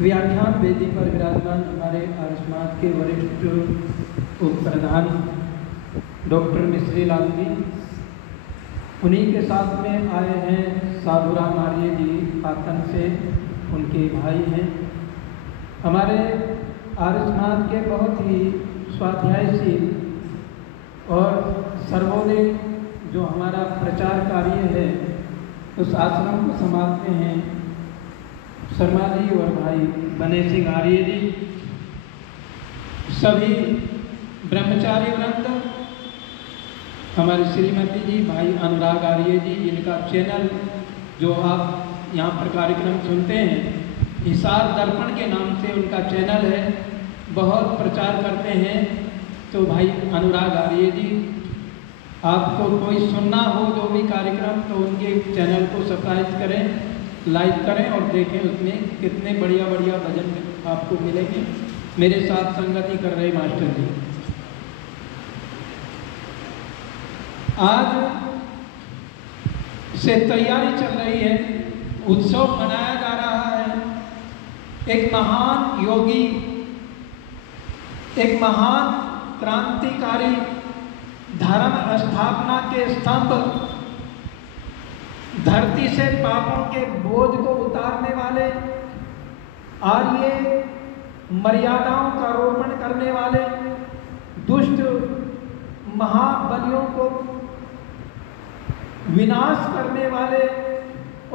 व्याख्यान वेदी पर विराजमान हमारे आर्य समाज के वरिष्ठ उप प्रधान डॉक्टर मिश्री लाल जी, उन्हीं के साथ में आए हैं साधुराम आर्य जी पाटन से, उनके भाई हैं। हमारे आर्य समाज के बहुत ही स्वाध्यायशील और सर्वोदय जो हमारा प्रचार कार्य है उस आश्रम को संभालते हैं शर्मा जी और भाई बने सिंह आर्य जी। सभी ब्रह्मचारी वृंद, हमारी श्रीमती जी, भाई अनुराग आर्य जी, इनका चैनल जो आप यहाँ पर कार्यक्रम सुनते हैं, हिसार दर्पण के नाम से उनका चैनल है, बहुत प्रचार करते हैं। तो भाई अनुराग आर्य जी, आपको कोई सुनना हो जो भी कार्यक्रम तो उनके चैनल को सब्सक्राइब करें, लाइक करें और देखें उसमें कितने बढ़िया बढ़िया भजन आपको मिलेंगे। मेरे साथ संगति कर रहे मास्टर जी, आज से तैयारी चल रही है, उत्सव मनाया जा रहा है। एक महान योगी, एक महान क्रांतिकारी, धर्म स्थापना के स्तंभ, धरती से पापों के बोझ को उतारने वाले, आर्य मर्यादाओं का रोपण करने वाले, दुष्ट महाबलियों को विनाश करने वाले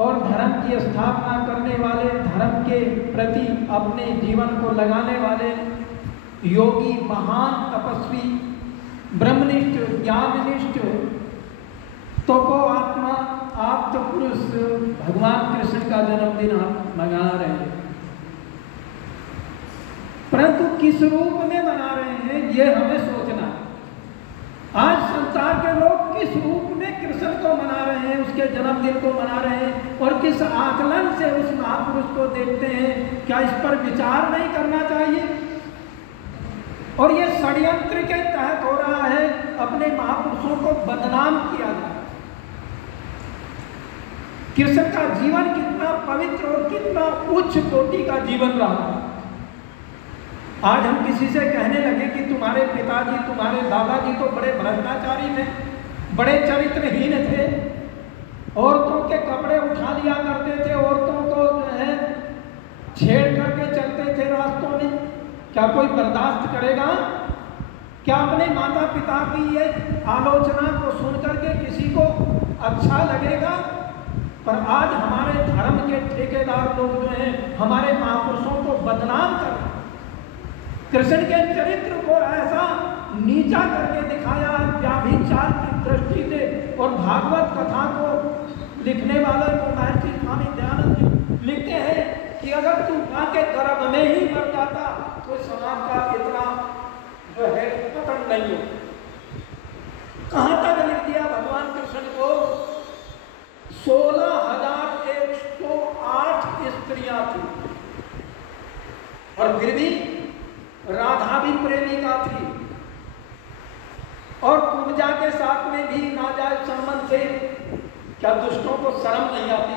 और धर्म की स्थापना करने वाले, धर्म के प्रति अपने जीवन को लगाने वाले योगी, महान तपस्वी, ब्रह्मनिष्ठ, ज्ञाननिष्ठ, तपो आत्मा, आप तो पुरुष भगवान कृष्ण का जन्मदिन आप मना रहे हैं, परंतु किस रूप में मना रहे हैं ये हमें सोचना है। आज संसार के लोग किस रूप में कृष्ण को मना रहे हैं, उसके जन्मदिन को मना रहे हैं और किस आकलन से उस महापुरुष को देखते हैं, क्या इस पर विचार नहीं करना चाहिए? और ये षड्यंत्र के तहत हो रहा है, अपने महापुरुषों को बदनाम किया जाए। कृष्ण का जीवन कितना पवित्र और कितना उच्च कोटि का जीवन रहा। आज हम किसी से कहने लगे कि तुम्हारे पिताजी, तुम्हारे दादाजी तो बड़े भ्रष्टाचारी थे, बड़े चरित्रहीन थे, औरतों के कपड़े उठा लिया करते थे, औरतों को जो है छेड़ करके चलते थे रास्तों में, क्या कोई बर्दाश्त करेगा? क्या अपने माता पिता की ये आलोचना को सुन करके किसी को अच्छा लगेगा? पर आज हमारे धर्म के ठेकेदार लोग जो हैं हमारे महापुरुषों को बदनाम कर रहे हैं, कृष्ण के चरित्र को ऐसा नीचा करके दिखाया व्याभिचार की दृष्टि से। और भागवत कथा को लिखने वाले को महर्षि स्वामी दयानंद जी लिखते हैं कि अगर तू मां के गर्भ में ही मर जाता तो समाज का इतना जो है पतन नहीं हो। कहां तक लिख दिया भगवान कृष्ण को? 16,108 स्त्रियां थी और फिर भी राधा भी प्रेमिका थी और कुब्जा के साथ में भी नाजायज संबंध थे। क्या दुष्टों को शर्म नहीं आती?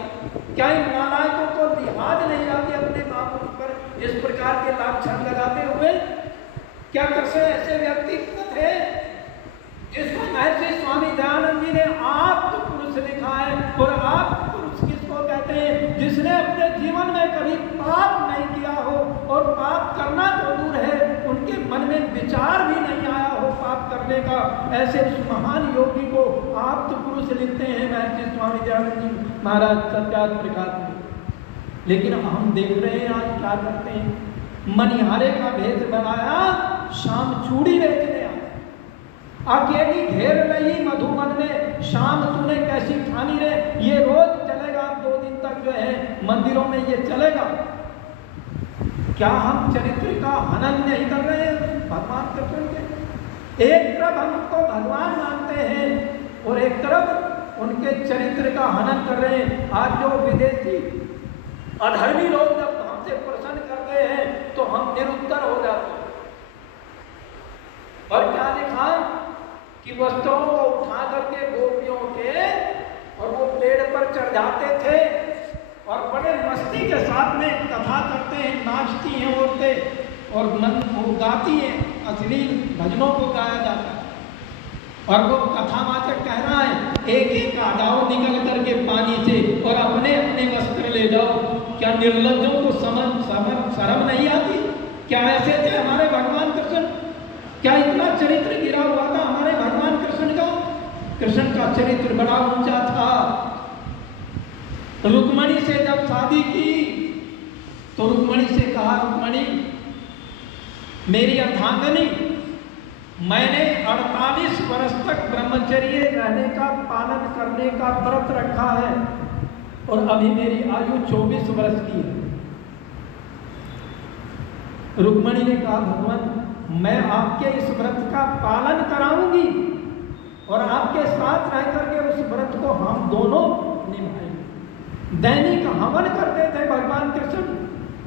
क्या इन नालायकों को लिहाज नहीं आती अपने महापुरुष पर इस प्रकार के लांछन लगाते हुए? क्या कृष्ण ऐसे व्यक्तित्व थे जिसको महर्षि स्वामी दयानंद जी ने आप तो पुरुष लिखा है? और आप पुरुष किसको कहते हैं? जिसने अपने जीवन में कभी पाप नहीं किया हो, और पाप करना तो दूर है, उनके मन में विचार भी नहीं आया हो पाप करने का, ऐसे उस महान योगी को आप तो पुरुष लिखते हैं महर्षि स्वामी दयानंद जी महाराज सत्याग्रह प्रकाश में। लेकिन हम देख रहे हैं आज क्या करते हैं, मनिहारे का भेष बनाया, शाम चूड़ी बेचने आया, अकेली घेर रही मधुबन में, शाम तूने कैसी ठानी रे, ये रोज चलेगा, 2 दिन तक जो है मंदिरों में ये चलेगा। क्या हम चरित्र का हनन नहीं कर रहे हैं भगवान कृष्ण के? एक तरफ हम उनको भगवान मानते हैं और एक तरफ उनके चरित्र का हनन कर रहे हैं। आज जो विदेशी अधर्मी लोग जब हमसे प्रश्न करते हैं तो हम निरुत्तर हो जाते हैं। और क्या लिखा कि वस्त्रों को उठा करके गोपियों के और वो पेड़ पर बजाते थे और बड़े मस्ती के साथ में कथा करते हैं, नाचती हैं औरतें और मन को गाती हैं, अश्लील भजनों को गाया जाता है। और वो कथावाचक कह रहा है एक एक हटाओ निकल करके पानी से और अपने अपने वस्त्र ले जाओ। क्या निर्लज्जों को शर्म नहीं आती? क्या ऐसे थे हमारे भगवान कृष्ण? क्या इतना चरित्र गिरा हुआ था हमारे भगवान कृष्ण का? कृष्ण का चरित्र बड़ा ऊंचा था। रुक्मणी से जब शादी की तो रुक्मणी से कहा, रुक्मणी मेरी अर्धांगिनी, मैंने 48 वर्ष तक ब्रह्मचर्य रहने का पालन करने का व्रत रखा है और अभी मेरी आयु 24 वर्ष की है। रुक्मणी ने कहा, भगवान मैं आपके इस व्रत का पालन कराऊंगी और आपके साथ रह करके उस व्रत को हम दोनों निभाएंगे। दैनिक हवन करते थे भगवान कृष्ण।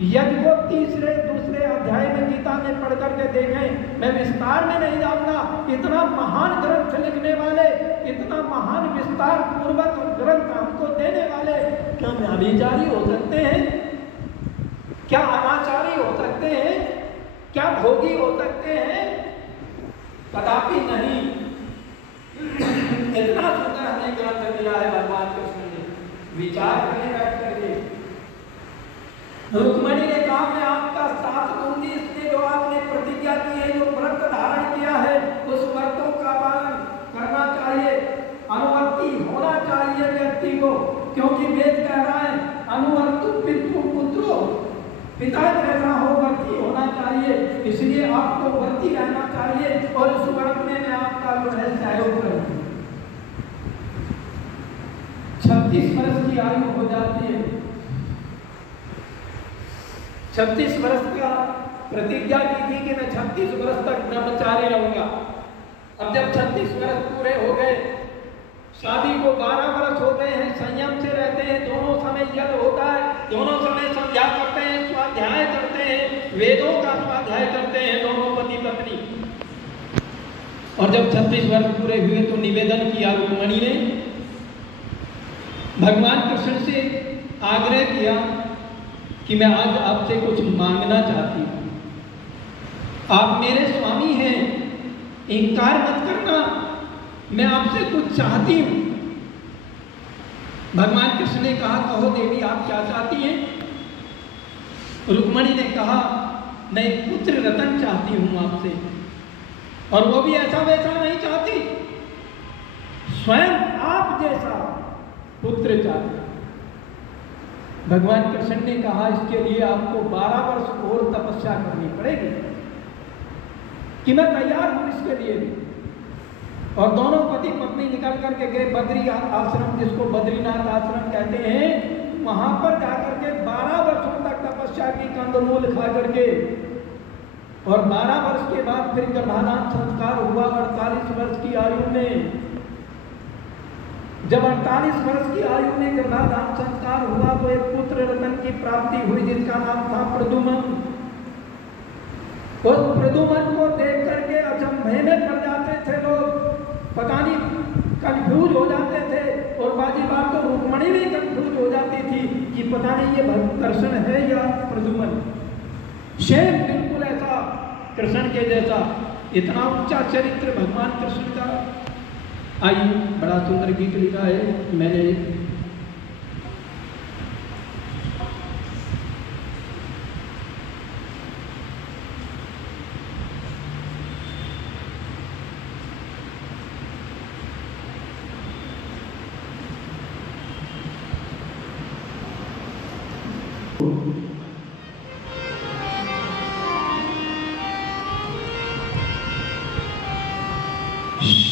यदि वो दूसरे अध्याय में गीता में पढ़ करके देखें, मैं विस्तार में नहीं जाऊंगा। इतना महान ग्रंथ लिखने वाले, इतना महान विस्तार पूर्वक ग्रंथ हमको देने वाले क्या व्यभिचारी हो सकते हैं? क्या अनाचारी हो सकते हैं? क्या भोगी हो सकते हैं? कदापि नहीं। इतना सुंदर हमें ग्रंथ दिया है भगवान कृष्ण ने। विचार करें बैठ करके। रुक्मणी ने कहा मैं आपका साथ दूंगी, इसलिए जो आपने प्रतिज्ञा की है, जो व्रत धारण किया है, उस व्रतों का पालन करना चाहिए, अनुवर्ती होना चाहिए व्यक्ति को। क्योंकि वेद कह रहा है अनुवर्तु पितृ पुत्रो, पिता जैसा हो वर्ती होना चाहिए। इसलिए आपको वर्ती रहना चाहिए और उस व्रत में मैं आपका जो है सहयोग करूंगी। 36 वर्ष की आयु हो जाती है। 36 वर्ष का प्रतिज्ञा की थी कि मैं 36 वर्ष तक ब्रह्मचारी रहूंगा। अब जब 36 वर्ष पूरे हो गए, शादी को 12 वर्ष हो गए हैं, संयम से रहते हैं, दोनों समय यज्ञ होता है, दोनों समय संध्या करते हैं, स्वाध्याय करते हैं, वेदों का स्वाध्याय करते हैं दोनों पति पत्नी। और जब 36 वर्ष पूरे हुए तो निवेदन किया रुक्मणी ने, भगवान कृष्ण से आग्रह किया कि मैं आज आपसे कुछ मांगना चाहती हूँ। आप मेरे स्वामी हैं, इनकार मत करना, मैं आपसे कुछ चाहती हूँ। भगवान कृष्ण ने कहा, कहो देवी आप क्या चाहती हैं? रुक्मणी ने कहा, मैं पुत्र रतन चाहती हूँ आपसे, और वो भी ऐसा वैसा नहीं चाहती, स्वयं आप जैसा पुत्र चाहती। भगवान कृष्ण ने कहा, इसके लिए आपको 12 वर्ष और तपस्या करनी पड़ेगी, कि मैं तैयार हूं इसके लिए भी। और दोनों पति पत्नी निकल करके गए बद्री आश्रम, जिसको बद्रीनाथ आश्रम कहते हैं। वहां पर जाकर के 12 वर्षों तक तपस्या की, कंदमूल खा करके। और 12 वर्ष के बाद फिर गर्भाधान संस्कार हुआ 48 वर्ष की आयु में। जब 48 वर्ष की आयु में गर्भाधान संस्कार हुआ तो एक पुत्र रतन की प्राप्ति हुई, जिसका नाम था प्रद्युम्न। और प्रद्युम्न को देख करके अचंभे में पड़ जाते थे लोग, पता नहीं कंफ्यूज हो जाते थे। और बाजी बात तो रुक्मणी भी कंफ्यूज हो जाती थी कि पता नहीं ये कृष्ण है या प्रद्युम्न। शेम बिल्कुल ऐसा कृष्ण के जैसा, इतना ऊंचा चरित्र भगवान कृष्ण का। आइए, बड़ा सुंदर गीत लिखा है मैंने।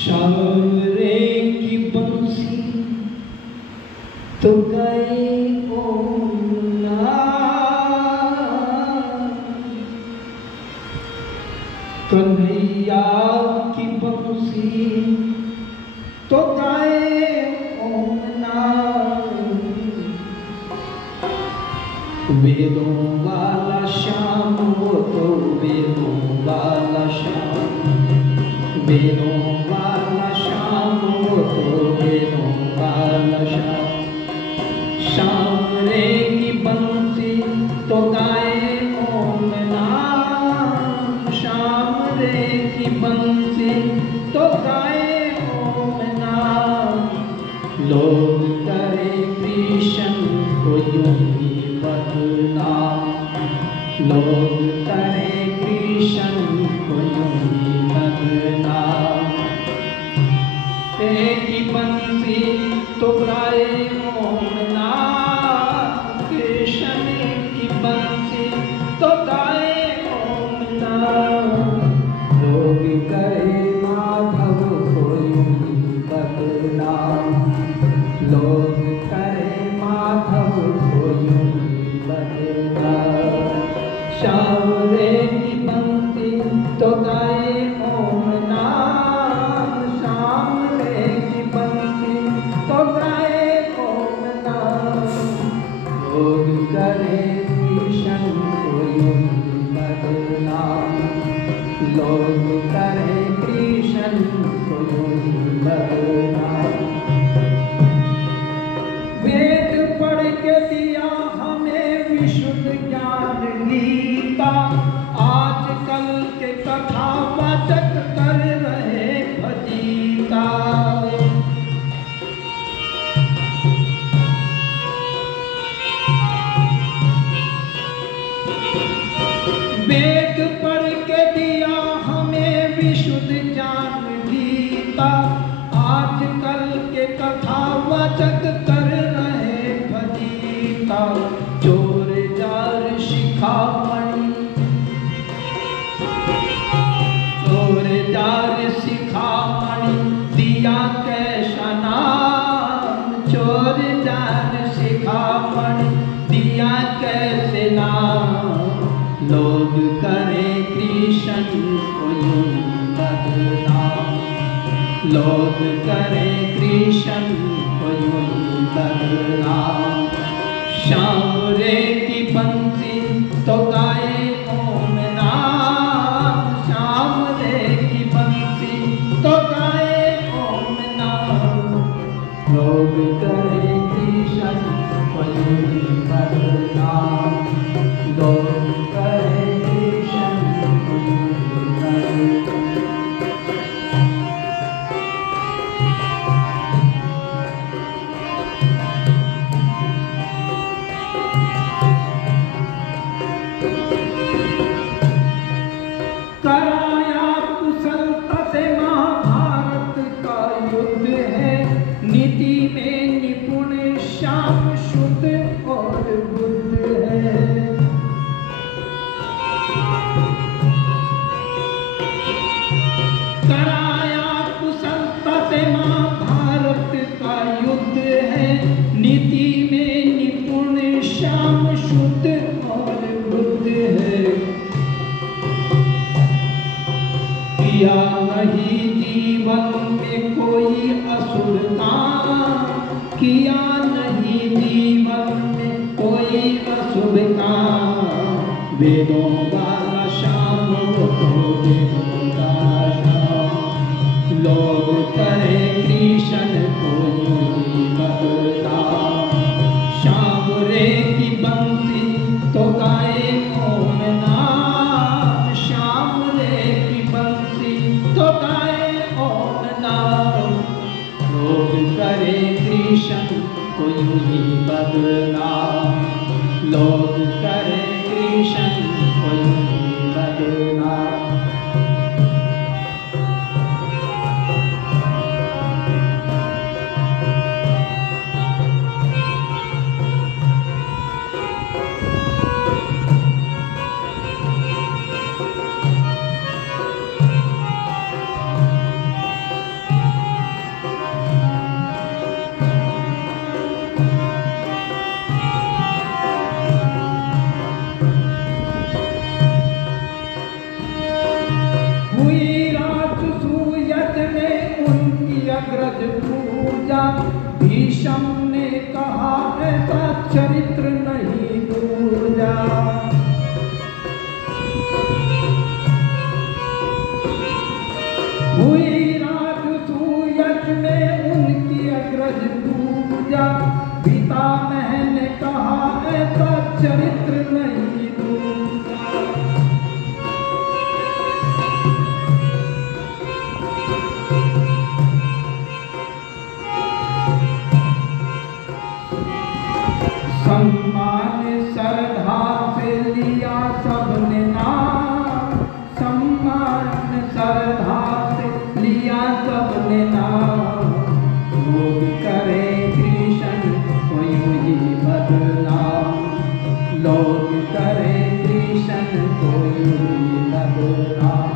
शावरे की बंसी तो गए ओना, कन्हैया की बंसी तो गए ओना। वेदों वाला श्याम वो तो वेदों वाला श्याम, वेदों वाला श्याम वो तो वेदों वाला श्याम। तो गाए ओम नाम, श्याम रे की बंसी तो गाए ओम नाम। लोग करे कृष्ण को यूं ही बदनाम, लोग करे कृष्ण को यूं ही बदनाम। एक ही बंसी तो गाए ओम नाम, कृष्ण की बंसी तो गाए ओम नाम। लोग करे माधव को यूं ही बदनाम, लोग करे माधव को यूं ही बदनाम। श्याम रे की बंसी तो गाए ओम नाम, श्याम रे की बंसी तो गाए ओम नाम। लोग करे कृष्ण को यूं ही बदनाम, लोग करे कृष्ण को यूं ही बदनाम। वेद पढ़ के दिया हमें विशुद्ध ज्ञान गीता, आजकल के कथावाचक कर रहे भजीता। वेद पढ़ के दिया हमें विशुद्ध ज्ञान गीता, आजकल के कथावाचक कर रहे भजीता। चोर जार शिखामणि, चोर जार शिखामणि दिया कैसा नाम, चोर जार शिखामणि दिया कैसे नाम। लोग करे कृष्ण को यूं ही बदनाम, लोग करे कृष्ण को यूं ही बदनाम। श्याम रे की बंसी तो गाए ओम नाम, श्याम रे की बंसी तो गाए ओम नाम। लोग करे कृष्ण को यूं ही बदनाम, लोग करे कृष्ण को यूं ही बदनाम। कराया कुशलता से महाभारत का युद्ध है, नीति में निपुण श्याम शुद्ध और बुद्ध है। कराया कुशलता से महाभारत का युद्ध है, नीति में निपुण श्याम शुद्ध और बुद्ध है। किया नहीं जीवन में कोई असुर काम, किया नहीं जीवन में कोई असुर काम। वेदों वाला श्याम तो वेदों का श्याम, लोग करे कृष्ण को यूं ही बदनाम। श्याम रे की बंसी तो गाए ओम नाम, श्याम रे की बंसी तो गाए ओम नाम। लोग करे कृष्ण को यूं ही बदनाम, लोग करे कृष्ण को यूं ही बदनाम। सम्मान श्रद्धा से लिया सबने नाम, सम्मान श्रद्धा से लिया सबने नाम। लोग करे कृष्ण को यूं ही बदनाम, लोग करे कृष्ण को यूं ही बदनाम।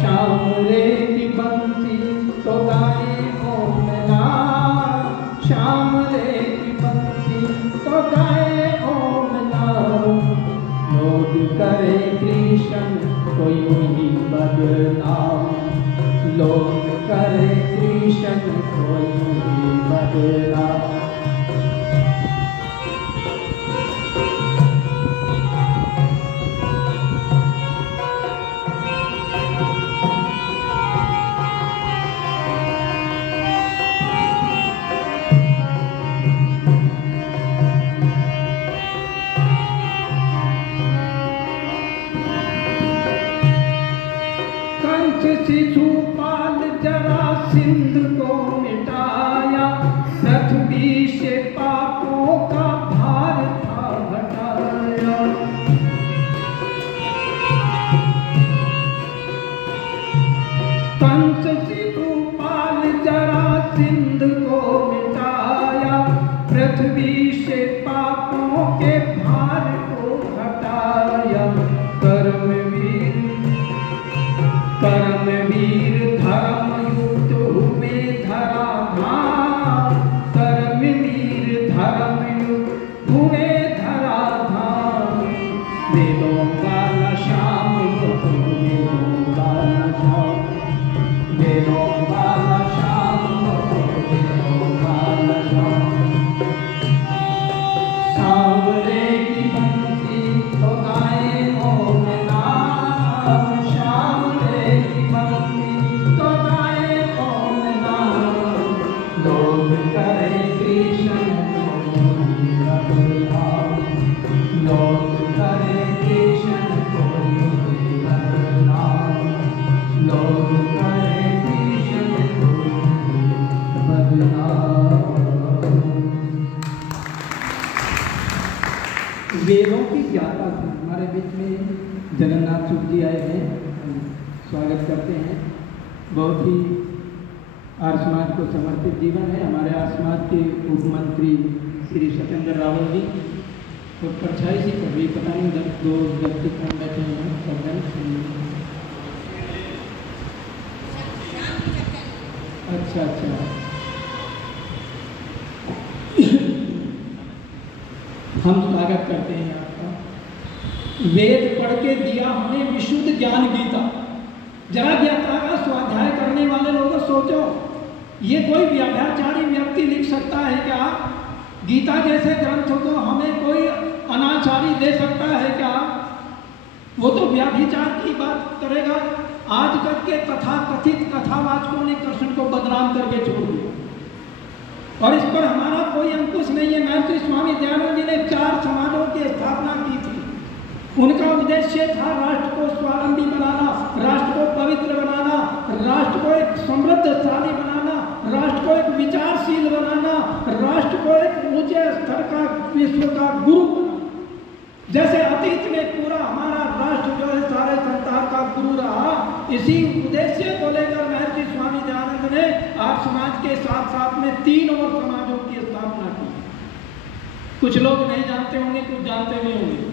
श्याम रे की बंसी तो गाए ओम नाम, श्याम रे की बंसी तो गाए ओम नाम। लोग करे कृष्ण को यूं ही बदनाम, लोग करे कृष्ण को यूं ही बदनाम। शिशुपाल जरासंध को मिटाया, पृथ्वी से पापों का भार था हटाया। कंस शिशुपाल जरासंध को मिटाया, पृथ्वी से पापों के भार को हटाया। कर्मवीर धर्मयुक्त हुए धराधाम, कर्मवीर धर्मयुक्त हुए धराधाम। वेदों वाला श्याम को वेदों वाला श्याम, वेदों वाला श्याम को वेदों वाला श्याम। सांवरे की बंसी तो गाए ओम नाम, तो गाए ओम नाम। लोग करे कृष्ण को यूं ही बदनाम, लोग करे कृष्ण को यूं ही बदनाम, लोग करे कृष्ण को यूं ही बदनाम। वेदों की ज्ञाता से हमारे बीच में जगन्नाथ चुप जी आए हैं, स्वागत करते हैं। बहुत ही आर्य समाज को समर्पित जीवन है। हमारे आर्य समाज के उप मंत्री श्री सत्येंद्र रावत जी तो परछाई सी कर रही, पता नहीं जब दो व्यक्ति कौन बैठे हैं सज्जन। अच्छा अच्छा, हम स्वागत करते हैं आपका। वेद पढ़ के दिया हमें विशुद्ध ज्ञान गीता। जरा गीता का स्वाध्याय करने वाले लोग सोचो, ये कोई व्यभिचारी व्यक्ति लिख सकता है क्या? गीता जैसे ग्रंथ को हमें कोई अनाचारी दे सकता है क्या? वो तो व्यभिचार की बात करेगा। आज तक के तथाकथित कथावाचकों ने कृष्ण को बदनाम करके छोड़ दिया और इस पर हमारा कोई अंकुश नहीं है। महर्षि स्वामी दयानंद जी ने 4 समाजों की स्थापना की थी। उनका उद्देश्य था राष्ट्र को स्वावलंबी बनाना, राष्ट्र को पवित्र बनाना, राष्ट्र को एक समृद्धशाली बनाना, राष्ट्र को एक विचारशील बनाना, राष्ट्र को एक ऊंचे स्तर का विश्व का गुरु बनाना। जैसे अतीत में पूरा हमारा राष्ट्र जो है सारे संसार का गुरु रहा, इसी उद्देश्य को लेकर महर्षि स्वामी दयानंद ने आर्य समाज के साथ साथ में 3 और समाजों की स्थापना की। कुछ लोग नहीं जानते होंगे, कुछ जानते भी होंगे।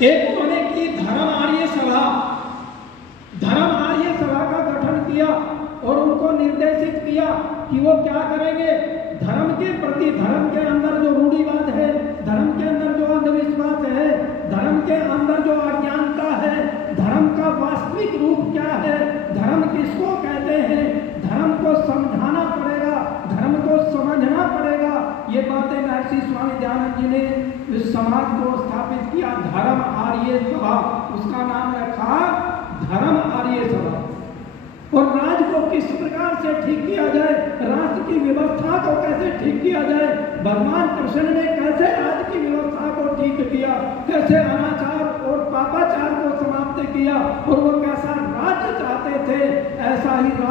एक उन्होंने की धर्म आर्य सभा, धर्म आर्य सभा का गठन किया और उनको निर्देशित किया कि वो क्या करेंगे, धर्म के प्रति, धर्म के अंदर जो रूढ़िवाद है, धर्म के अंदर जो अंधविश्वास है, धर्म के अंदर जो अज्ञानता है, धर्म का वास्तविक रूप क्या है, धर्म किसको कहते हैं, धर्म को समझाना पड़ेगा, धर्म को समझना पड़ेगा। ये बातें महर्षि स्वामी दयानंद जी ने इस समाज को स्थापित किया, धर्म आर्य सभा। उसका नाम रखा धर्म आर्य सभा। और राज को किस प्रकार से ठीक किया जाए, राष्ट्र की व्यवस्था को कैसे ठीक किया जाए, भगवान कृष्ण ने कैसे राज्य की व्यवस्था को ठीक किया, कैसे अनाचार और पापाचार को समाप्त किया और वो कैसा राज्य चाहते थे,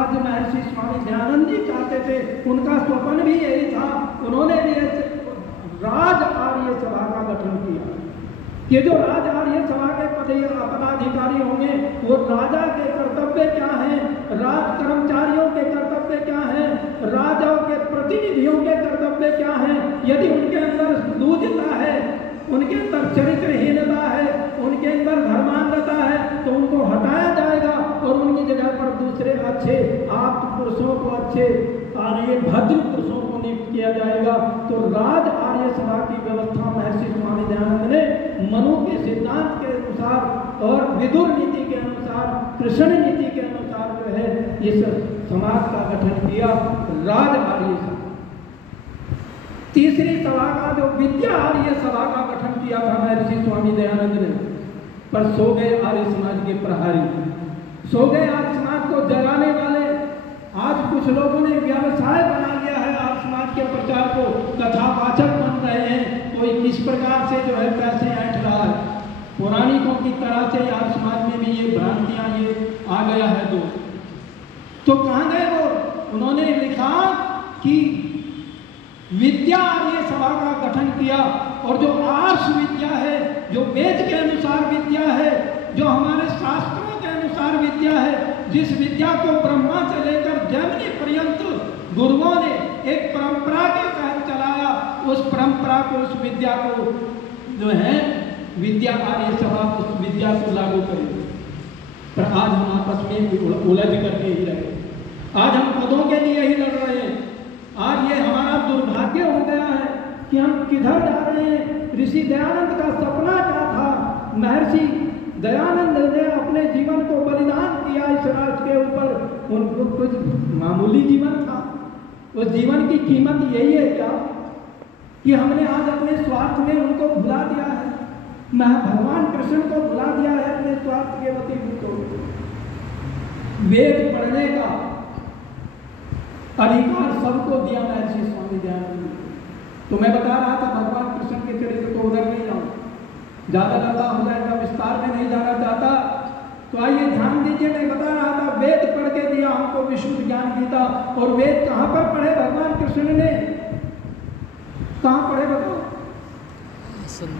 समाज महर्षि स्वामी दयानंद जी चाहते थे, उनका स्वप्न भी यही था। उन्होंने भी राज आर्य सभा का गठन किया। ये जो राज आर्य सभा के पदाधिकारी होंगे, वो राजा के कर्तव्य क्या हैं, राज कर्मचारियों के कर्तव्य क्या हैं, राजाओं के प्रतिनिधियों के कर्तव्य क्या हैं। यदि उनके अंदर लूजता है, उनके अंदर चरित्रहीनता है, उनके अंदर धर्मांधता है, तो उनको हटाया जाएगा और उनकी जगह पर दूसरे अच्छे आप्त पुरुषों को, अच्छे आर्य भद्र पुरुषों को नियुक्त किया जाएगा। तो राज आर्य सभा की व्यवस्था महर्षि स्वामी दयानंद ने मनु के सिद्धांत के अनुसार और विदुर नीति के अनुसार, कृष्ण नीति के अनुसार जो है इस समाज का गठन किया, राज आर्य सभा। तीसरी सभा का जो विद्या आर्य सभा का गठन किया था महर्षि स्वामी दयानंद ने, पर सो गए आर्य समाज के प्रहारी, सो गए आर्य समाज को जगाने वाले। आज कुछ लोगों ने व्यवसाय बना लिया है आर्य समाज के प्रचार को, कथावाचक बन रहे हैं, कोई किस प्रकार से जो है पैसे ऐंठ रहा है। पौराणिकों की तरह से आर्य समाज में भी ये भ्रांतियां ये आ गया है दो। तो कहाँ गए वो? उन्होंने लिखा कि विद्या आर्य सभा का गठन किया, और जो आर्ष विद्या है, जो वेद के अनुसार विद्या है, जो हमारे शास्त्रों के अनुसार विद्या है, जिस विद्या को ब्रह्मा से लेकर जैमिनी पर्यंत गुरुओं ने एक परंपरा के तहत चलाया, उस परंपरा को, उस विद्या को जो है विद्या आर्य सभा उस विद्या को लागू करेगी। पर आज हम आपस में उलझ करके ही रहे, आज हम पदों के लिए ही लड़ रहे हैं। आज ये हमारा दुर्भाग्य हो गया है कि हम किधर जा रहे हैं। ऋषि दयानंद का सपना क्या था? महर्षि दयानंद ने अपने जीवन को बलिदान किया इस राष्ट्र के ऊपर। उनको कुछ मामूली जीवन था? उस जीवन की कीमत यही है क्या कि हमने आज अपने स्वार्थ में उनको भुला दिया है? भगवान कृष्ण को भुला दिया है अपने स्वार्थ के वतीभूत को। वेद पढ़ने का अधिकार सबको दिया महर्षि स्वामी दयानंद ने। तो मैं बता रहा था भगवान कृष्ण के चरित्र को उधर नहीं जाऊं, ज्यादा लंबा हो जाएगा, विस्तार में नहीं जाना चाहता। तो आइए ध्यान दीजिए, मैं बता रहा था वेद पढ़ के दिया हमको विशुद्ध ज्ञान गीता। और वेद कहाँ पर पढ़े भगवान कृष्ण ने? कहाँ पढ़े बताओ?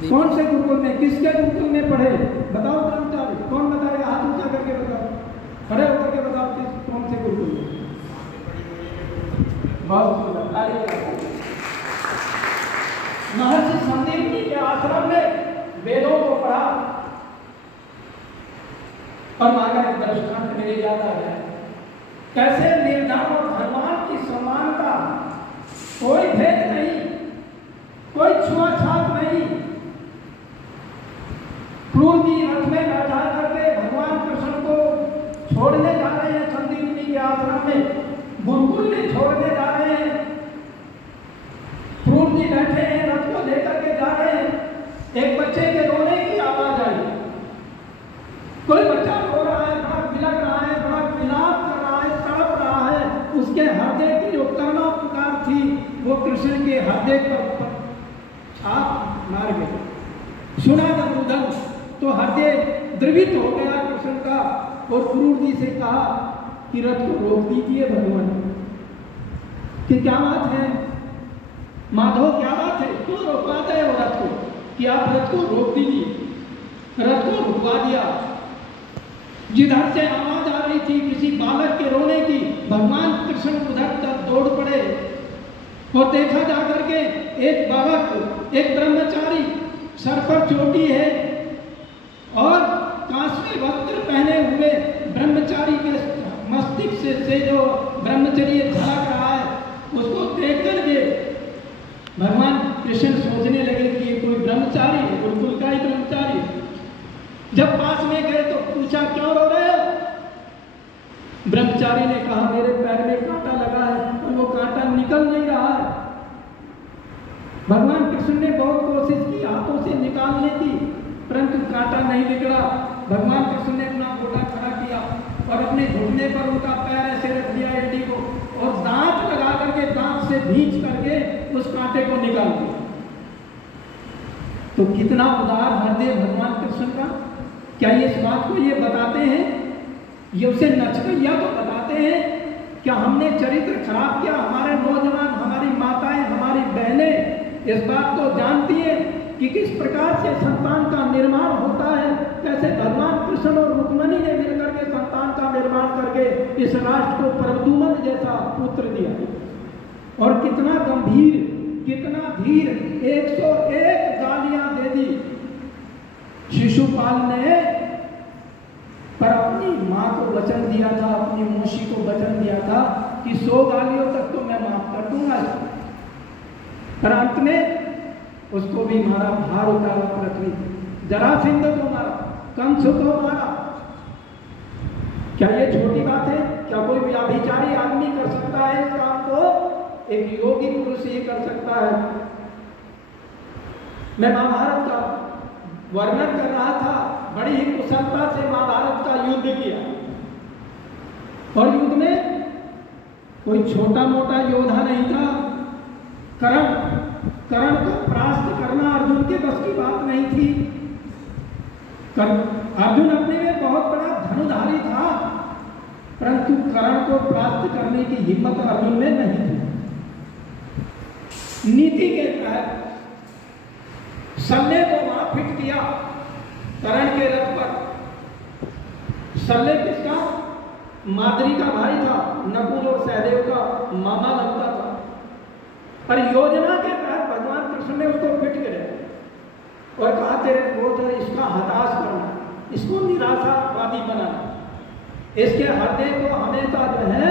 कौन से गुरुकुल में, किसके गुरुकुल में पढ़े? बताओ कर्मचारी, कौन बताएगा? हाथ ऊंचा करके बताओ, खड़े होकर के बताओ कौन से गुरुकुल में। बहुत महर्षि संदीप जी के आश्रम में वेदों को पढ़ा। और वहां का एक दृष्टांत मेरे याद आ गया, कैसे निर्धन और धनवान की समानता, कोई भेद नहीं, कोई छुआछूत नहीं। क्रूर जी रथ में बैठा करके भगवान कृष्ण को छोड़ने जा रहे हैं संदीप जी के आश्रम में, गुरुकुल में छोड़ने जा रहे हैं। क्रूर जी बैठे हैं, रथ को लेकर के जा रहे हैं। एक बच्चे के रोने की आवाज आई। कोई बच्चा रो रहा है, बड़ा बिलख रहा है, बड़ा विलाप कर रहा है, तड़प रहा है। उसके हृदय की जो करुणा पुकार थी वो कृष्ण के हृदय पर छाप मार गई। सुना जब रुदन तो हृदय द्रवित हो गया कृष्ण का, और क्रूर जी से कहा कि रथ को रोक दीजिए भगवान। कि क्या बात है माधव, क्या बात है, क्यों रोकवाते हैं वो रथ को? कि आप रथ को रोक दीजिए। रथ को रुकवा दिया। जिधर से आवाज आ रही थी किसी बालक के रोने की, भगवान कृष्ण उधर तक दौड़ पड़े। और देखा जाकर के एक बालक, एक ब्रह्मचारी, सर पर चोटी है और कांसवे वस्त्र पहने हुए ब्रह्मचारी के मस्तिष्क से जो ब्रह्मचर्य झलक रहा है, उसको देख करके भगवान कृष्ण सोचने लगे कि ये कोई ब्रह्मचारी है, गुरुकुल का ही ब्रह्मचारी। जब पास में गए तो पूछा क्यों रो रहे हो? ब्रह्मचारी ने कहा मेरे पैर में कांटा लगा है और वो कांटा निकल नहीं रहा है। भगवान कृष्ण ने बहुत कोशिश की हाथों से निकालने की, परंतु कांटा नहीं निकला। भगवान कृष्ण ने अपना घोड़ा खड़ा किया और अपने घुटने पर उनका पैर ऐसे रख दिया एड़ी को, और दांत लगा करके दांत से भींच करके उस कांटे को निकाल दिया। तो कितना उदार हृदय भगवान कृष्ण का। क्या ये इस बात को ये बताते हैं, ये उसे नचकैया तो बताते हैं क्या हमने चरित्र खराब किया? हमारे नौजवान, हमारी माताएं, हमारी बहनें इस बात को जानती हैं कि किस प्रकार से संतान का निर्माण होता है, कैसे भगवान कृष्ण और रुक्मिणी ने मिलकर के संतान का निर्माण करके इस राष्ट्र को प्रद्युम्न जैसा पुत्र दिया, और कितना गंभीर, कितना धीर, 101 गालियां दे दी शिशुपाल ने, पर अपनी माँ को वचन दिया था, अपनी मौसी को वचन दिया था कि 100 गालियों तक तो मैं माफ कर दूंगा, पर अंत में उसको भी मारा, भार उतारा पृथ्वी, जरासंध को मारा, कंस को मारा। क्या ये छोटी बात है? क्या कोई व्याभिचारी आदमी कर सकता है इस काम को? एक योगी पुरुष ही कर सकता है। मैं महाभारत का वर्णन कर रहा था, बड़ी ही कुशलता से महाभारत का युद्ध किया, और युद्ध में कोई छोटा मोटा योद्धा नहीं था। कर्ण को परास्त करना अर्जुन के बस की बात नहीं थी। अर्जुन अपने में बहुत बड़ा धनुधारी था, परंतु कर्ण को परास्त करने की हिम्मत अर्जुन में नहीं थी। नीति के तहत शल्य को वहां फिट किया कर्ण के रथ पर। शल्य किसका? माद्री का भाई था, नकुल और सहदेव का मामा लगता था। पर योजना के तहत भगवान कृष्ण ने उसको फिट किया और कहा तेरे क्रोध है, इसका हताश करना, इसको निराशावादी बनाना, इसके हृदय को हमेशा जो है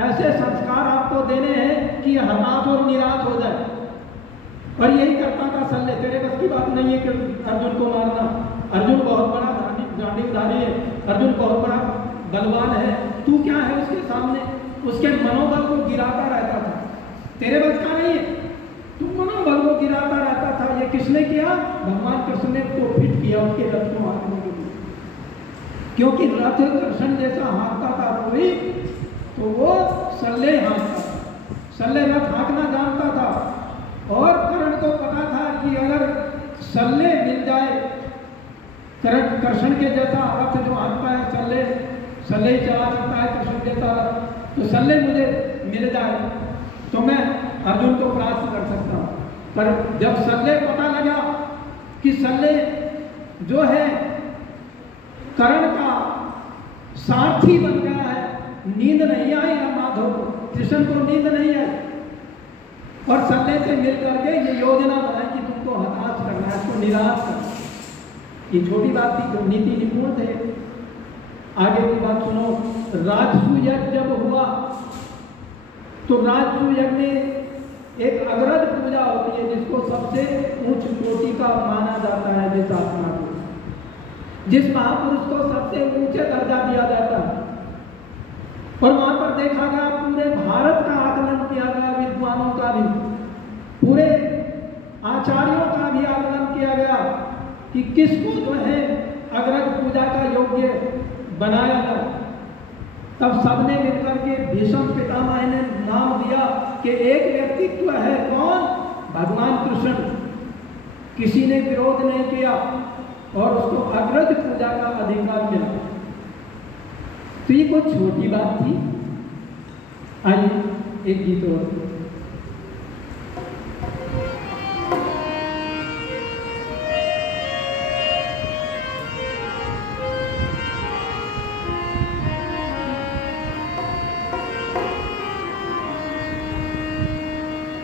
ऐसे संस्कार आपको देने हैं कि हताश और निराश हो जाए। और यही करता था शल्य। तेरे बस की बात नहीं है कि अर्जुन को मारना। अर्जुन बहुत बड़ा गांडीवधारी है, अर्जुन बहुत बड़ा बलवान है, तू क्या है उसके सामने? उसके मनोबल को गिराता रहता था। तेरे बस का नहीं है, तू मनोबल को गिराता रहता था। ये किसने किया? भगवान कृष्ण ने तो फिट किया उसके रथ को हाँकने के लिए, क्योंकि रथ कृष्ण जैसा हाँकता था कोई, तो वो शल्य हाँकता था। शल्य रथ हाँकना जानता था, और कर्ण को पता था कि अगर शल्य मिल जाए, कृष्ण के जैसा रथ जो हाँकता है, शल्य ही चला सकता है कृष्ण जैसा रथ, तो शल्य मुझे मिल जाए तो मैं अर्जुन को परास्त कर सकता हूँ। पर जब शल्य पता लगा कि शल्य जो है कर्ण का सारथी बन गया है, नींद नहीं आई है माधव को, कृष्ण को नींद नहीं आई, और शल्य से मिल करके ये योजना बनाई कि तुमको हताश करना है, इसको निराश करना। ये छोटी बात थी, जो नीति निपुण थे। आगे की बात सुनो। राजसू यज्ञ जब हुआ तो राजसू यज्ञ में एक अग्रज पूजा होती है, जिसको सबसे उच्च कोटि का माना जाता है, जिस आत्मा को, जिस महापुरुष को सबसे ऊंचे दर्जा दिया जाता है। और वहां पर देखा गया, पूरे भारत का आकलन किया गया, विद्वानों का भी, पूरे आचार्यों का भी आकलन किया गया कि किसको जो है अग्रज पूजा का योग्य बनाया जाए। तब सबने मिलकर के भीष्म पितामह ने नाम दिया कि एक व्यक्तित्व है, कौन? भगवान कृष्ण। किसी ने विरोध नहीं किया और उसको अग्रज पूजा का अधिकार मिला। तो ये कोई छोटी बात थी। आइए एक गीत और।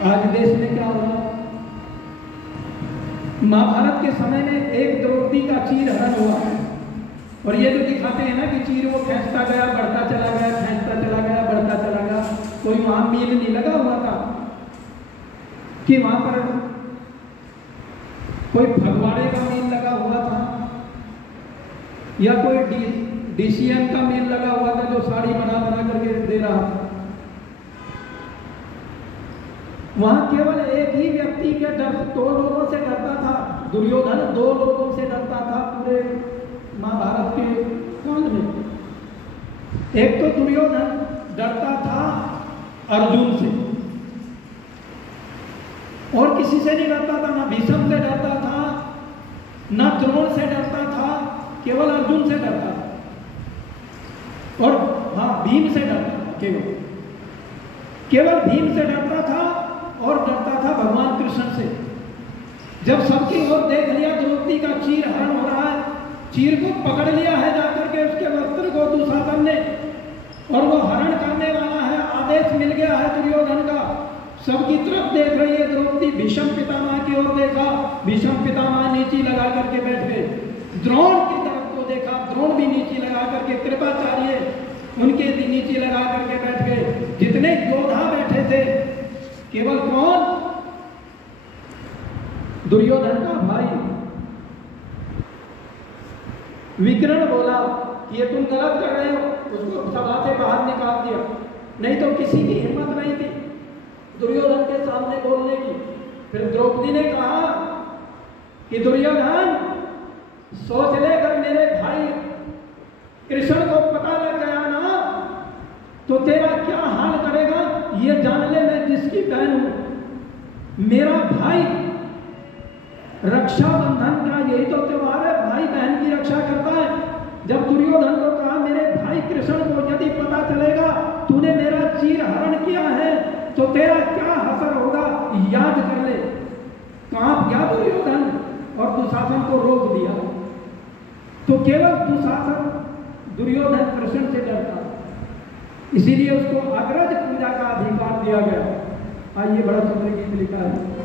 आज देश में क्या हो रहा है? महाभारत के समय में एक द्रौपदी का चीर हरण हुआ, और ये जो दिखाते हैं ना कि चीर वो खींचता गया, बढ़ता चला गया, खींचता चला गया, बढ़ता चला गया, कोई वहां मील नहीं लगा हुआ था कि वहां पर कोई फगवाड़े का मील लगा हुआ था, या कोई डीसीएम का मील लगा हुआ था जो साड़ी बना बना करके दे रहा था। वहां केवल एक ही व्यक्ति के डर, 2 लोगों से डरता था। दुर्योधन 2 लोगों से डरता था पूरे महाभारत के काल में। एक तो दुर्योधन डरता था अर्जुन से, और किसी से नहीं डरता था। ना भीष्म से डरता था, ना द्रोण से डरता था, केवल अर्जुन से डरता था। और हाँ, भीम से डरता था केवल। केवल भीम से डरता था और डरता था भगवान कृष्ण से। जब सबकी ओर देख लिया द्रौपदी का चीर हरण हो रहा है, चीर को पकड़ लिया है जाकर के उसके वस्त्र को दुशासन ने, और वो हरण करने वाला है, आदेश मिल गया है दुर्योधन का। सबकी तरफ देख रही है द्रौपदी, भीष्म पितामह की ओर देखा, भीष्म पितामह नीची लगा करके बैठ गए। द्रोण की तरफ को देखा, द्रोण भी नीची लगा करके, कृपाचार्य उनके भी नीचे लगा करके बैठ गए। जितने योद्धा बैठे थे, केवल कौन? दुर्योधन का भाई विकर्ण बोला ये तुम गलत कर रहे हो, उसको सभा से बाहर निकाल दिया। नहीं तो किसी की हिम्मत नहीं थी दुर्योधन के सामने बोलने की। फिर द्रौपदी ने कहा कि दुर्योधन सोच ले, अगर मेरे भाई कृष्ण को पता लग गया ना तो तेरा क्या हाल करेगा, ये जान ले। मैं जिसकी बहन हूं, मेरा भाई, रक्षाबंधन का यही तो त्योहार है, भाई बहन की रक्षा करता है। जब दुर्योधन को कहा मेरे भाई कृष्ण को यदि पता चलेगा तूने मेरा चीर हरण किया है तो तेरा क्या असर होगा, याद कर ले। कांप गया दुर्योधन और दुशासन को रोक दिया। तो केवल दुशासन, दुर्योधन कृष्ण से डरता, इसीलिए उसको अग्रज पूजा का अधिकार दिया गया। आइए बड़ा सुंदर गीत लिखा है।